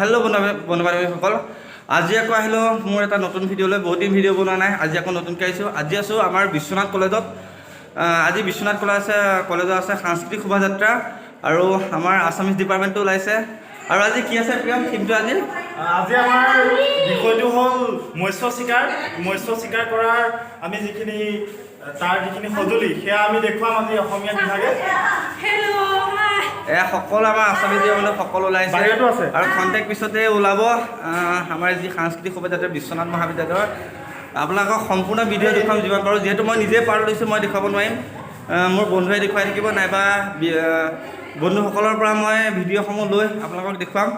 Hello' বন্ধু বান্ধৱীসকল, আজি আকৌ আহিলোঁ মোৰ এটা নতুন ভিডিঅ'লৈ। বহুত দিন ভিডিঅ' বনোৱা নাই, আজি আকৌ নতুনকৈ আহিছোঁ। আজি আছোঁ আমাৰ বিশ্বনাথ কলেজত। আজি বিশ্বনাথ কলেজত আছে সাংস্কৃতিক শোভাযাত্ৰা আৰু আমাৰ আছামিজ ডিপাৰ্টমেণ্টটো ওলাইছে। আৰু আজি কি আছে প্ৰিয়ম থিমটো? আজি আমাৰ বিষয়টো হ'ল মৎস্য চিকাৰ কৰাৰ আমি যিখিনি সঁজুলি সেয়া আমি দেখুৱাম আজি অসমীয়া বিভাগে। এয়া সকলো আমাৰ আছামিজ ডিপাৰ্টমেণ্টত সকলো ওলাইছে আৰু খন্তেক পিছতে ওলাব আমাৰ যি সাংস্কৃতিক শোভাযাত্ৰা বিশ্বনাথ মহাবিদ্যালয়ৰ। আপোনালোকক সম্পূৰ্ণ ভিডিঅ' দেখুৱাম যিমান পাৰোঁ, যিহেতু মই নিজে পাৰ্ট লৈছোঁ, মই দেখুৱাব নোৱাৰিম। মোৰ বন্ধুৱে দেখুৱাই থাকিব, নাইবা বন্ধুসকলৰ পৰা মই ভিডিঅ'সমূহ লৈ আপোনালোকক দেখুৱাম।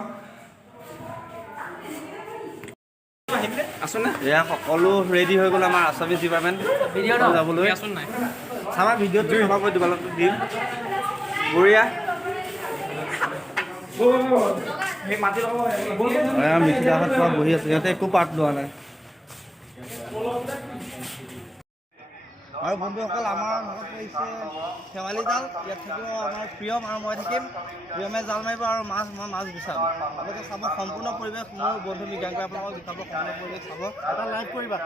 এয়া সকলো ৰেডি হৈ গ'ল আমাৰ আছামিজ ডিপাৰ্টমেণ্ট যাবলৈ। চাবা ভিডিঅ'টো চাবা, মই তোমালোকক দিম। বঢ়িয়া মিঠিদাহঁত পৰা বহি আছে, সিহঁতে একো পাৰ্ট লোৱা নাই। আৰু বন্ধুসকল, আমাৰ লগত পৰিছে শেৱালি জাল। ইয়াত থাকিব আমাৰ প্ৰিয়ম আৰু মই থাকিম। প্ৰিয়মে জাল মাৰিব আৰু মই মাছ গুচাম। আপোনালোকে চাব সম্পূৰ্ণ পৰিৱেশ। মোৰ বন্ধু মৃগাংকই আপোনালোকক দেখাব সম্পূৰ্ণ পৰিৱেশ। চাব, এটা লাইভ কৰিবা।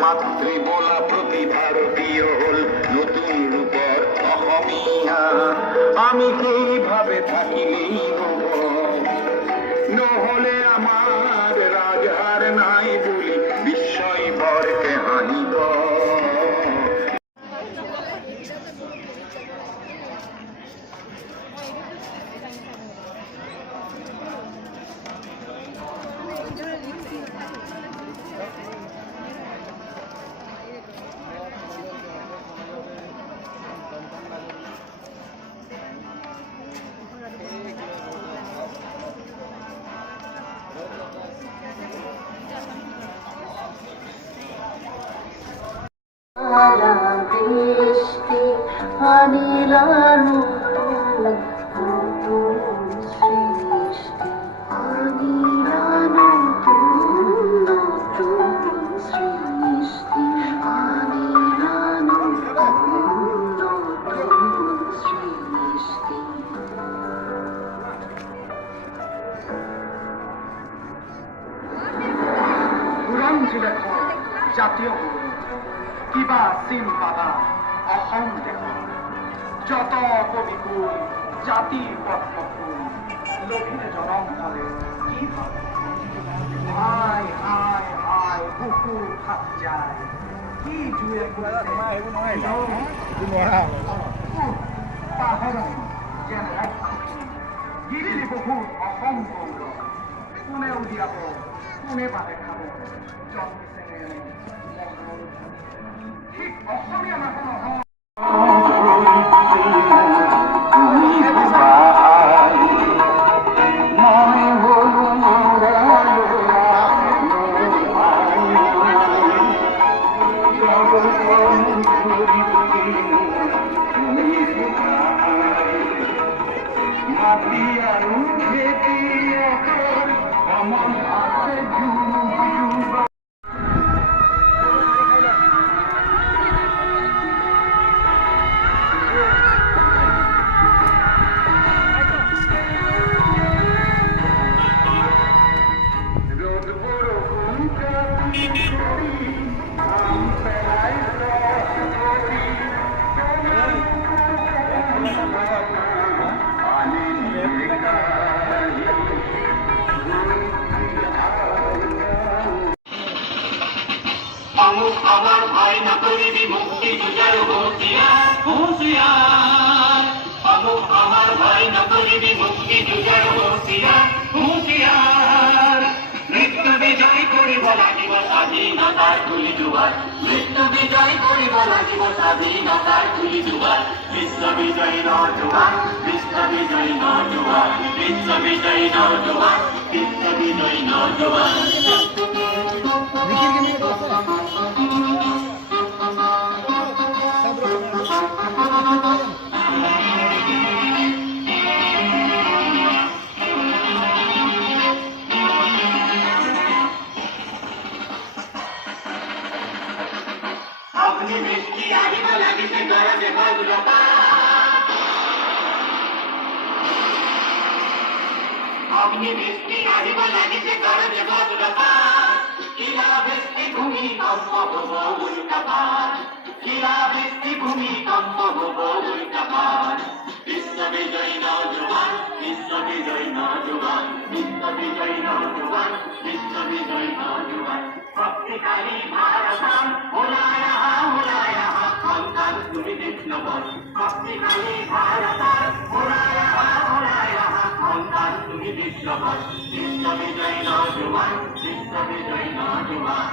মাতৃ বলা প্রতি ভারতীয় হল নতুন রূপের অসমীয়া। আমি সেইভাবে থাকিলেই হব, নহলে আমার রাজহার নাই বলি বিস্ময় বরকে হানিব। বৃষ্টি আনিলার সৃষ্টি আনিলার সৃষ্টি আনিলার সৃষ্টি। বুৰঞ্জী লেখক জাতীয় কিবা চিন পাবা অসম দেশৰ, যত কবিকুল জাতিৰ পদ্মফুল লভিলে জনম হলে কি পাবা। হায় হায় হায় বুকু ফাট যায়, কি জুয়ে পাহৰণ যেন গিৰিলি বহুত অসম গৌৰৱ। কোনে উলিয়াব কোনে বা দেখাব জন্মিছে ঠিক অসমীয়া মানুহ নহয়। হুঁশিয়ার বাবু আমার ভয় নকরিবি মুক্তি যুগের হুঁশিয়ার হুঁশিয়ার মৃত্যু বিজয় করিব লাগিব স্বাধীনতার তুলি জুয়ার মৃত্যু বিজয় করিব লাগিব স্বাধীনতার তুলি জুয়ার বিশ্ব বিজয়ী নজুয়ান বিশ্ব বিজয়ী নজুয়ান বিশ্ব বিজয়ী নজুয়ান বিশ্ব বিজয়ী নজুয়ান অগ্নি বৃষ্টি আহিব লাগিছে গৰজে বজ্ৰপাত অগ্নি বৃষ্টি আহিব লাগিছে গৰজে বজ্ৰপাত শিলা বৃষ্টি ভূমিকম্প হ'ব উল্কাপাত শিলা বৃষ্টি ভূমিকম্প হ'ব উল্কাপাত বিশ্ব বিজয়ী নজুৱান বিশ্ব বিজয়ী নজুৱান বিশ্ব বিজয়ী নজুৱান বিশ্ব বিজয়ী নজুৱান শক্তিশালী ভাৰতম ওলাই আহা সন্তান তুমি বিপ্লৱৰ শক্তিশালী ভাৰতৰ ওলাই আহা সন্তান তুমি বিপ্লৱৰ বিশ্ব বিজয়ী নজুৱান বিশ্ব বিজয়ী নজুৱান